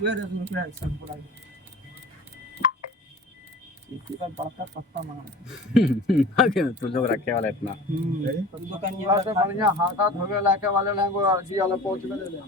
Where is my friend? Sampuraj. इसी का बड़का पत्ता मांगा आगे तू लोग रखे वाला इतना दुकानिया से बढ़िया हाथ हाथ हो गया लाके वाले लेंगे और जी वाला पहुंच में ले ले